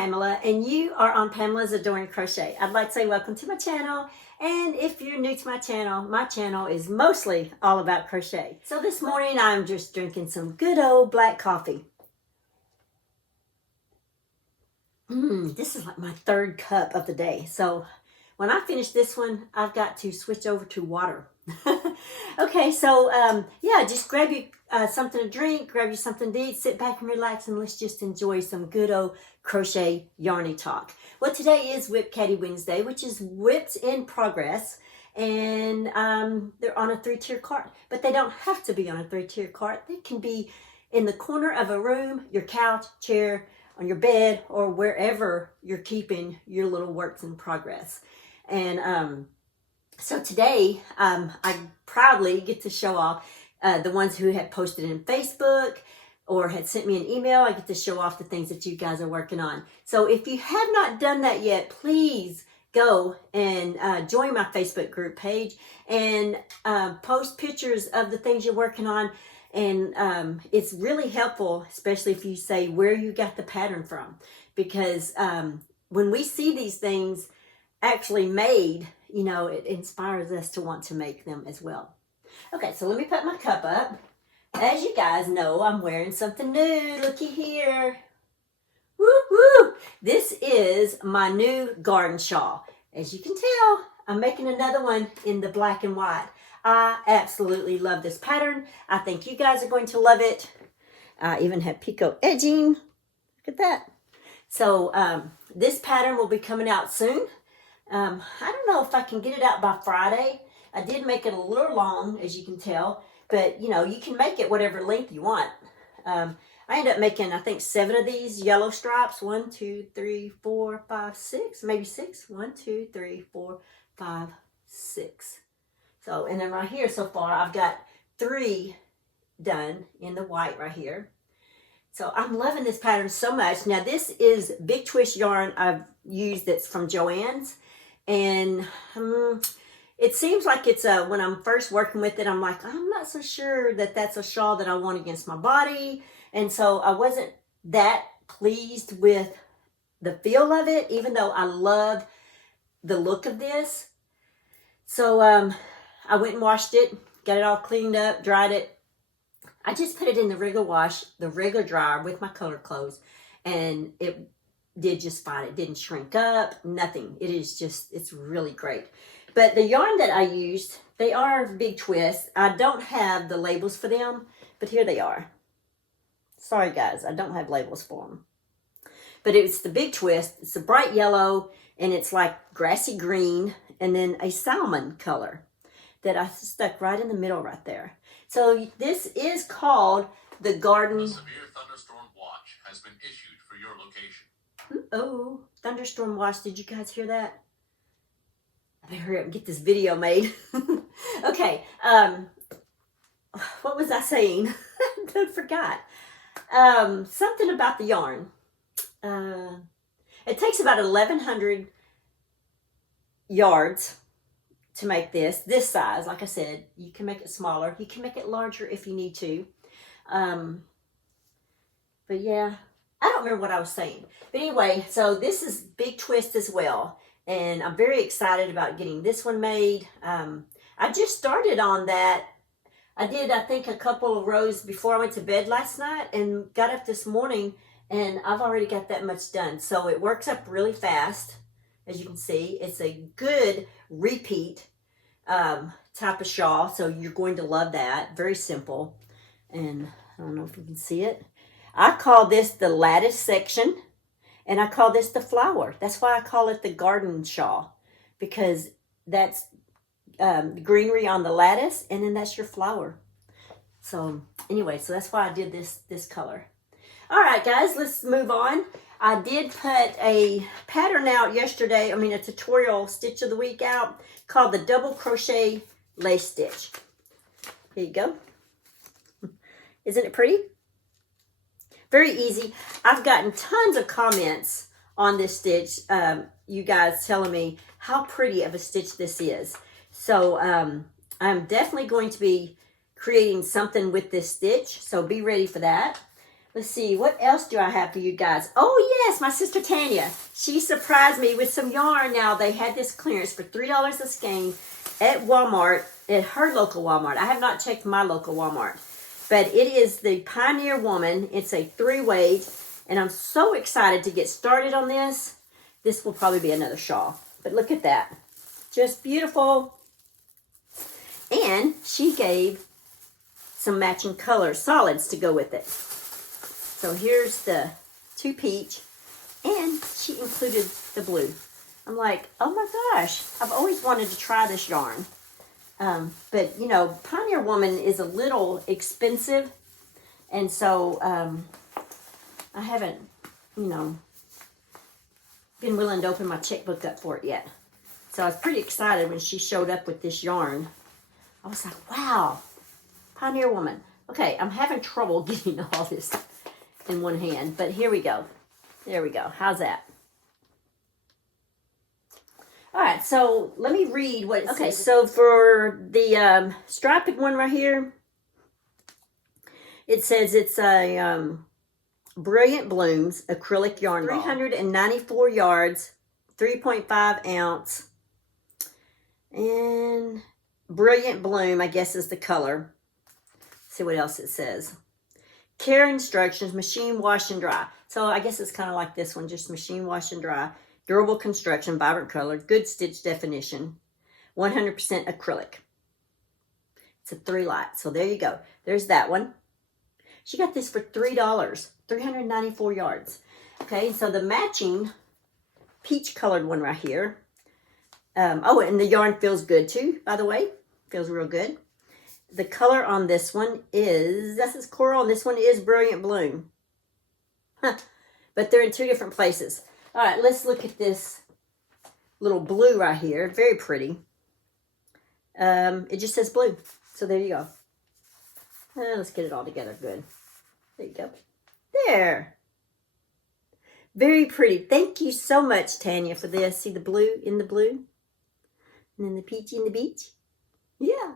Pamela, and you are on Pamela's Adoring Crochet. I'd like to say welcome to my channel, and if you're new to my channel is mostly all about crochet. So this morning I'm just drinking some good old black coffee. This is like my third cup of the day. So when I finish this one, I've got to switch over to water. Okay, so yeah, just grab you something to drink, grab you something to eat, sit back and relax, and let's just enjoy some good old crochet yarny talk. Well, today is WIP Caddy Wednesday, which is whips in progress, and they're on a 3-tier cart, but they don't have to be on a 3-tier cart. They can be in the corner of a room, your couch, chair, on your bed, or wherever you're keeping your little works in progress. And so today, I proudly get to show off the ones who had posted in Facebook or had sent me an email. I get to show off the things that you guys are working on. So if you have not done that yet, please go and join my Facebook group page and post pictures of the things you're working on. And it's really helpful, especially if you say where you got the pattern from. Because when we see these things actually made, you know, it inspires us to want to make them as well. Okay, so let me put my cup up. As you guys know, I'm wearing something new. Looky here. Woo woo! This is my new garden shawl. As you can tell, I'm making another one in the black and white. I absolutely love this pattern. I think you guys are going to love it. I even have picot edging. Look at that. So this pattern will be coming out soon. I don't know if I can get it out by Friday. I did make it a little long, as you can tell, but you know, you can make it whatever length you want. I ended up making, I think, 7 of these yellow stripes. 1, 2, 3, 4, 5, 6, maybe 6. 1, 2, 3, 4, 5, 6. So, and then right here so far, I've got 3 done in the white right here. So I'm loving this pattern so much. Now this is big twist yarn I've used that's from Joann's. And it seems like it's when I'm first working with it, I'm like, I'm not so sure that that's a shawl that I want against my body. And so I wasn't that pleased with the feel of it, even though I love the look of this. So I went and washed it, got it all cleaned up, dried it. I just put it in the regular dryer with my color clothes, and it did just fine. It didn't shrink up, nothing. It is just, it's really great. But the yarn that I used, they are big twists. I don't have the labels for them, but here they are. Sorry guys, I don't have labels for them. But it's the big twist. It's a bright yellow, and it's like grassy green, and then a salmon color that I stuck right in the middle right there. So this is called the Garden. A severe thunderstorm watch has been issued for your location. Oh, thunderstorm watch. Did you guys hear that? I better hurry up and get this video made. Okay. What was I saying? I forgot. Something about the yarn. It takes about 1,100 yards to make this size. Like I said, you can make it smaller. You can make it larger if you need to. But yeah, I don't remember what I was saying. But anyway, so this is big twist as well. And I'm very excited about getting this one made. I just started on that. I did, I think, a couple of rows before I went to bed last night and got up this morning, and I've already got that much done. So it works up really fast. As you can see, it's a good repeat type of shawl. So you're going to love that. Very simple. And I don't know if you can see it. I call this the lattice section, and I call this the flower. That's why I call it the garden shawl, because that's greenery on the lattice, and then that's your flower. So anyway, so that's why I did this color. All right, guys, let's move on. I did put a pattern out yesterday, a tutorial stitch of the week out called the double crochet lace stitch. Here you go. Isn't it pretty? Very easy. I've gotten tons of comments on this stitch. You guys telling me how pretty of a stitch this is. So I'm definitely going to be creating something with this stitch. So be ready for that. Let's see, what else do I have for you guys? Oh yes, my sister Tanya. She surprised me with some yarn. Now, they had this clearance for $3 a skein at Walmart, at her local Walmart. I have not checked my local Walmart. But it is the Pioneer Woman. It's a 3-weight. And I'm so excited to get started on this. This will probably be another shawl. But look at that. Just beautiful. And she gave some matching color solids to go with it. So here's the 2 peach, and she included the blue. I'm like, oh my gosh, I've always wanted to try this yarn. But, you know, Pioneer Woman is a little expensive, and so I haven't, you know, been willing to open my checkbook up for it yet. So I was pretty excited when she showed up with this yarn. I was like, wow, Pioneer Woman. Okay, I'm having trouble getting all this in one hand, but here we go. There we go. How's that? All right, so let me read what it says. Okay, so for the striped one right here, it says it's a Brilliant Blooms acrylic yarn ball. 394 yards, 3.5 ounce, and Brilliant Bloom, I guess, is the color. Let's see what else it says. Care instructions, machine wash and dry. So I guess it's kind of like this one, just machine wash and dry. Durable construction, vibrant color, good stitch definition, 100% acrylic. It's a 3-light. So there you go. There's that one. She got this for $3, 394 yards. Okay, so the matching peach colored one right here. Oh, and the yarn feels good too, by the way. Feels real good. The color on this one is, this is coral, and this one is Brilliant Bloom. Huh. But they're in 2 different places. All right, let's look at this little blue right here. Very pretty. It just says blue. So there you go. Let's get it all together good. There you go. There. Very pretty. Thank you so much, Tanya, for this. See the blue in the blue? And then the peachy in the beach? Yeah.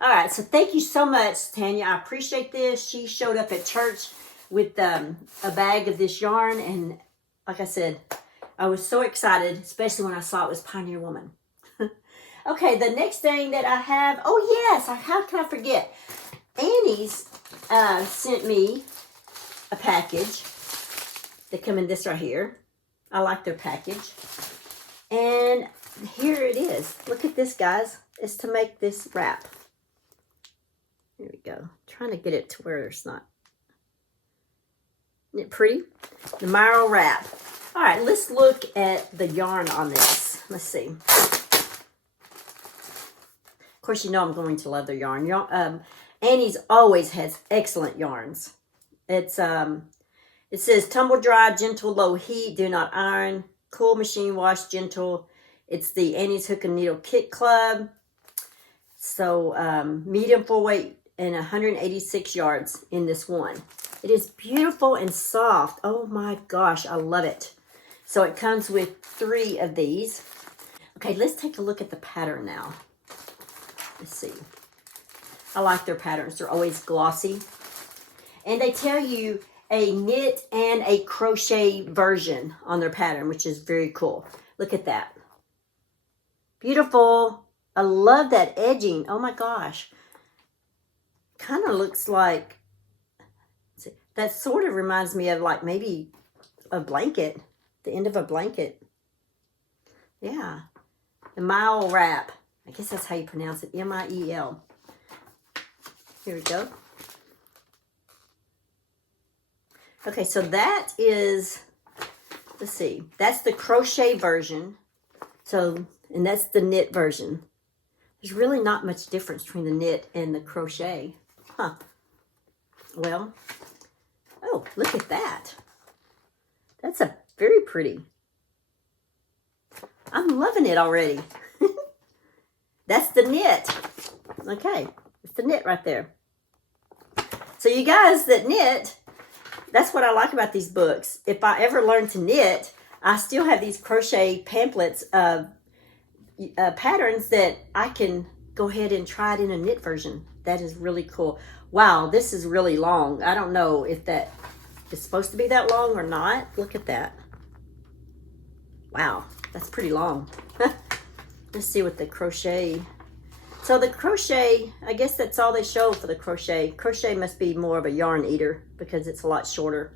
All right, so thank you so much, Tanya. I appreciate this. She showed up at church with a bag of this yarn, and like I said, I was so excited, especially when I saw it was Pioneer Woman. Okay, the next thing that I have, oh yes, how can I forget? Annie's sent me a package. They come in this right here. I like their package. And here it is. Look at this, guys. It's to make this wrap. There we go. Trying to get it to where it's not. Isn't it pretty? The Miro wrap. All right, let's look at the yarn on this. Let's see. Of course, you know I'm going to love their yarn. Annie's always has excellent yarns. It's it says tumble dry, gentle, low heat, do not iron, cool machine wash, gentle. It's the Annie's Hook and Needle Kit Club. So medium full weight and 186 yards in this one. It is beautiful and soft. Oh my gosh, I love it. So it comes with 3 of these. Okay, let's take a look at the pattern now. Let's see. I like their patterns. They're always glossy. And they tell you a knit and a crochet version on their pattern, which is very cool. Look at that. Beautiful. I love that edging. Oh my gosh. Kind of looks like, that sort of reminds me of like maybe a blanket, the end of a blanket. Yeah. The Mile wrap. I guess that's how you pronounce it. M-I-E-L. Here we go. Okay, so that is, let's see, that's the crochet version. So, and that's the knit version. There's really not much difference between the knit and the crochet. Huh. Well, oh, look at that. That's a very pretty. I'm loving it already. That's the knit. Okay, it's the knit right there. So you guys that knit, that's what I like about these books. If I ever learn to knit, I still have these crochet pamphlets of patterns that I can go ahead and try it in a knit version. That is really cool. Wow, this is really long. I don't know if that it's supposed to be that long or not. Look at that. Wow, that's pretty long. Let's see what the crochet. So the crochet, I guess that's all they show for the crochet. Crochet must be more of a yarn eater because it's a lot shorter.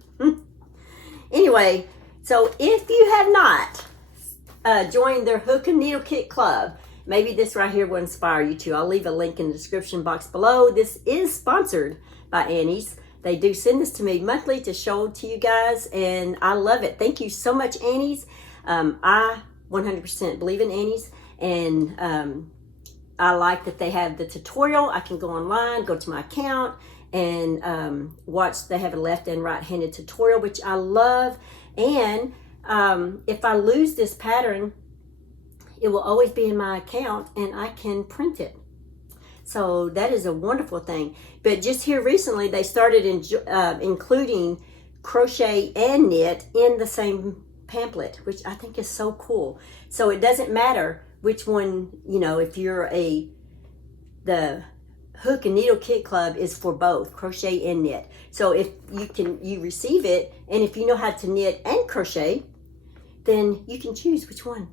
Anyway, so if you have not joined their Hook and Needle Kit Club, maybe this right here will inspire you to. I'll leave a link in the description box below. This is sponsored by Annie's. They do send this to me monthly to show to you guys, and I love it. Thank you so much, Annie's. I 100% believe in Annie's, and I like that they have the tutorial. I can go online, go to my account, and watch. They have a left and right-handed tutorial, which I love. And if I lose this pattern, it will always be in my account, and I can print it. So that is a wonderful thing. But just here recently, they started including crochet and knit in the same pamphlet, which I think is so cool. So it doesn't matter which one, you know, if you're the Hook and Needle Kit Club is for both crochet and knit. So if you receive it, and if you know how to knit and crochet, then you can choose which one.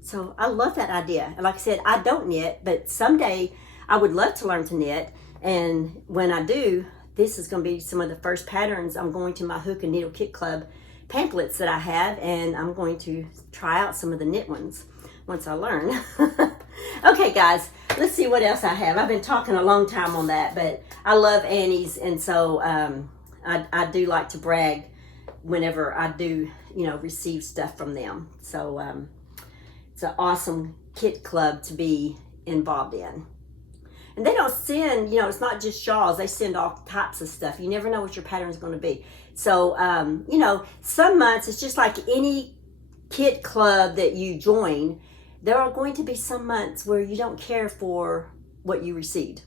So I love that idea. And like I said, I don't knit, but someday I would love to learn to knit. And when I do, this is going to be some of the first patterns. I'm going to my Hook and Needle Kit Club pamphlets that I have, and I'm going to try out some of the knit ones once I learn. Okay, guys, let's see what else I have. I've been talking a long time on that, but I love Annie's, and so I do like to brag whenever I do, you know, receive stuff from them. So it's an awesome kit club to be involved in. And they don't send, you know, it's not just shawls. They send all types of stuff. You never know what your pattern is going to be. So, you know, some months, it's just like any kit club that you join, there are going to be some months where you don't care for what you received.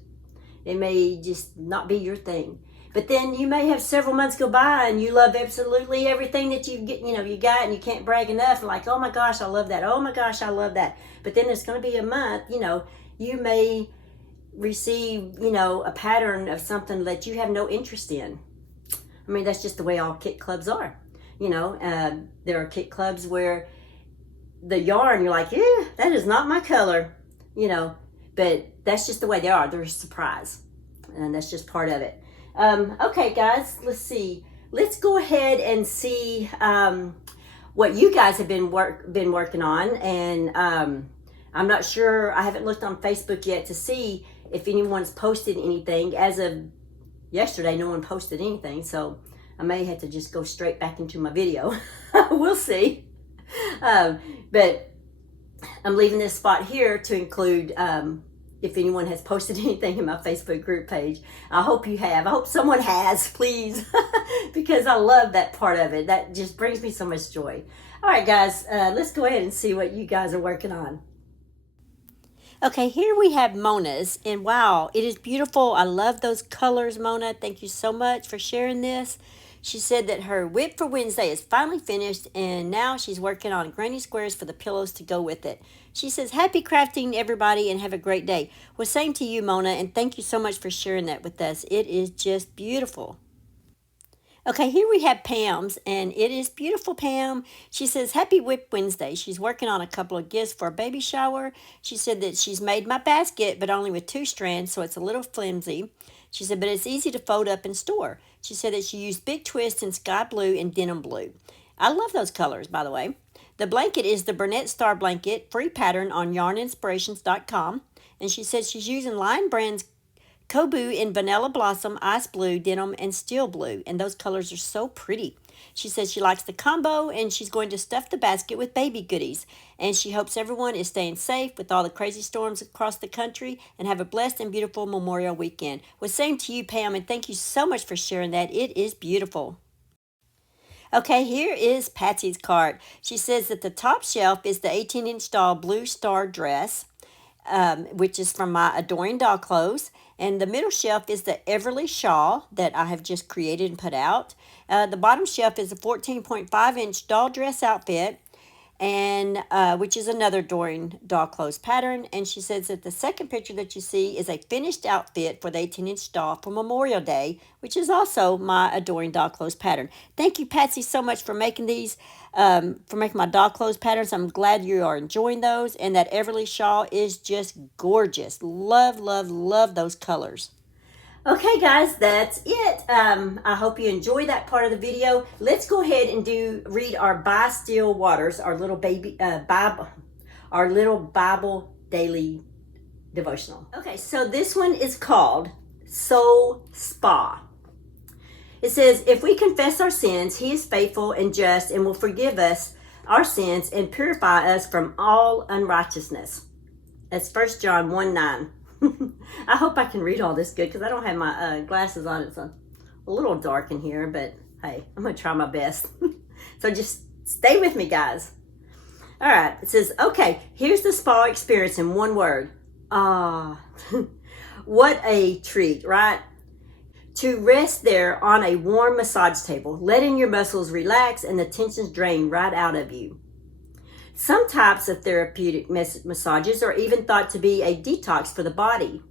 It may just not be your thing. But then you may have several months go by and you love absolutely everything that you get, you know, you got, and you can't brag enough. Like, oh my gosh, I love that. Oh my gosh, I love that. But then there's going to be a month, you know, you may receive, you know, a pattern of something that you have no interest in. I mean, that's just the way all kit clubs are. You know, there are kit clubs where the yarn, you're like, yeah, that is not my color, you know, but that's just the way they are. They're a surprise, and that's just part of it. Okay, guys, let's see. Let's go ahead and see what you guys have been working on, and I'm not sure. I haven't looked on Facebook yet to see if anyone's posted anything. As of yesterday, no one posted anything, so I may have to just go straight back into my video. We'll see. But I'm leaving this spot here to include if anyone has posted anything in my Facebook group page. I hope you have. I hope someone has, please, because I love that part of it. That just brings me so much joy. All right, guys, let's go ahead and see what you guys are working on. Okay, here we have Mona's, and wow, it is beautiful. I love those colors, Mona. Thank you so much for sharing this. She said that her WIP for Wednesday is finally finished, and now she's working on granny squares for the pillows to go with it. She says, happy crafting, everybody, and have a great day. Well, same to you, Mona, and thank you so much for sharing that with us. It is just beautiful. Okay, here we have Pam's, and it is beautiful, Pam. She says, happy WIP Wednesday. She's working on a couple of gifts for a baby shower. She said that she's made my basket, but only with 2 strands, so it's a little flimsy. She said, but it's easy to fold up and store. She said that she used big twists in sky blue and denim blue. I love those colors, by the way. The blanket is the Burnett Star Blanket, free pattern on yarninspirations.com. And she said she's using Lion Brand's Kobu in Vanilla Blossom, Ice Blue, Denim, and Steel Blue. And those colors are so pretty. She says she likes the combo, and she's going to stuff the basket with baby goodies. And she hopes everyone is staying safe with all the crazy storms across the country, and have a blessed and beautiful Memorial weekend. Well, same to you, Pam, and thank you so much for sharing that. It is beautiful. Okay, here is Patsy's card. She says that the top shelf is the 18-inch doll Blue Star dress, which is from my Adoring Doll Clothes. And the middle shelf is the Everly shawl that I have just created and put out. The bottom shelf is a 14.5-inch doll dress outfit. and which is another Adoring Doll Clothes pattern. And she says that the second picture that you see is a finished outfit for the 18-inch doll for Memorial Day, which is also my Adoring Doll Clothes pattern. Thank you, Patsy, so much for making these, for making my doll clothes patterns. I'm glad you are enjoying those, and that Everly shawl is just gorgeous. Love, love, love those colors. Okay, guys, that's it. I hope you enjoy that part of the video. Let's go ahead and read our By Still Waters, our little baby Bible, our little Bible daily devotional. Okay, so this one is called Soul Spa. It says, if we confess our sins, he is faithful and just and will forgive us our sins and purify us from all unrighteousness. That's 1 John 1:9. I hope I can read all this good because I don't have my glasses on. It's a little dark in here, but hey, I'm going to try my best. So just stay with me, guys. All right, it says, okay, here's the spa experience in one word. Ah, what a treat, right? To rest there on a warm massage table, letting your muscles relax and the tensions drain right out of you. Some types of therapeutic massages are even thought to be a detox for the body.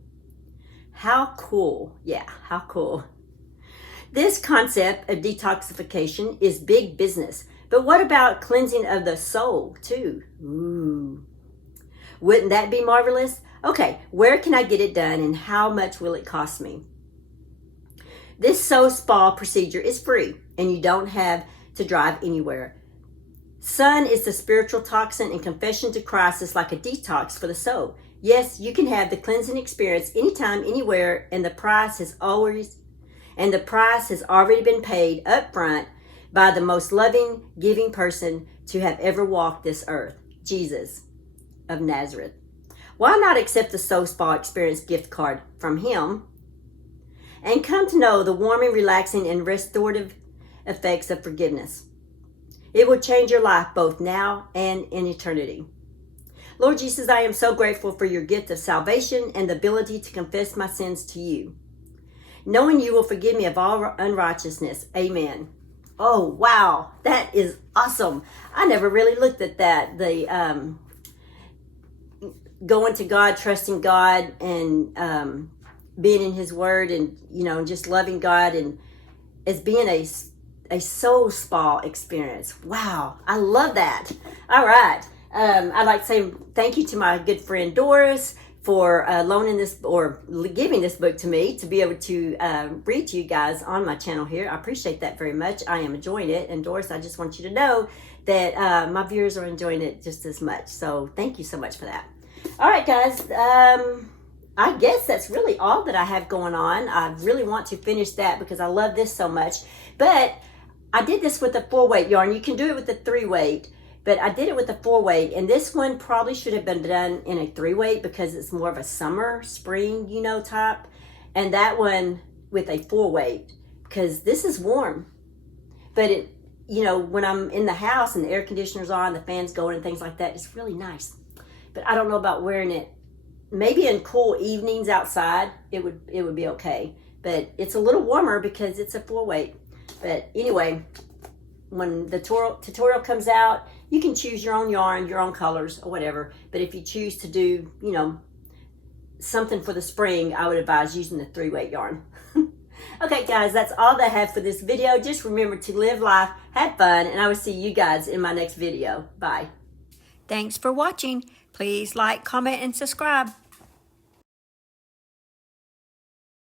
How cool. Yeah, how cool. This concept of detoxification is big business. But what about cleansing of the soul too? Ooh. Wouldn't that be marvelous? Okay, where can I get it done and how much will it cost me? This soul spa procedure is free and you don't have to drive anywhere. Sun is the spiritual toxin, and confession to Christ is like a detox for the soul. Yes, you can have the cleansing experience anytime, anywhere, and the price has already been paid up front by the most loving, giving person to have ever walked this earth, Jesus of Nazareth. Why not accept the Soul Spa Experience gift card from him and come to know the warming, relaxing, and restorative effects of forgiveness? It will change your life both now and in eternity. Lord Jesus, I am so grateful for your gift of salvation and the ability to confess my sins to you. Knowing you will forgive me of all unrighteousness. Amen. Oh, wow. That is awesome. I never really looked at that. The going to God, trusting God, and being in his word, and, you know, just loving God, and as being a soul spa experience. Wow, I love that. All right, I'd like to say thank you to my good friend Doris for loaning this or giving this book to me to be able to read to you guys on my channel here. I appreciate that very much. I am enjoying it, and Doris, I just want you to know that my viewers are enjoying it just as much. So thank you so much for that. All right, guys. I guess that's really all that I have going on. I really want to finish that because I love this so much. But I did this with a 4-weight yarn. You can do it with a 3-weight, but I did it with a 4-weight, and this one probably should have been done in a 3-weight because it's more of a summer, spring, you know, type. And that one with a 4-weight because this is warm. But it, you know, when I'm in the house and the air conditioner's on, the fan's going and things like that, it's really nice. But I don't know about wearing it. Maybe in cool evenings outside, it would be okay. But it's a little warmer because it's a 4-weight. But anyway, when the tutorial comes out, you can choose your own yarn, your own colors, or whatever. But if you choose to do, you know, something for the spring, I would advise using the 3-weight yarn. Okay, guys, that's all that I have for this video. Just remember to live life, have fun, and I will see you guys in my next video. Bye. Thanks for watching. Please like, comment, and subscribe.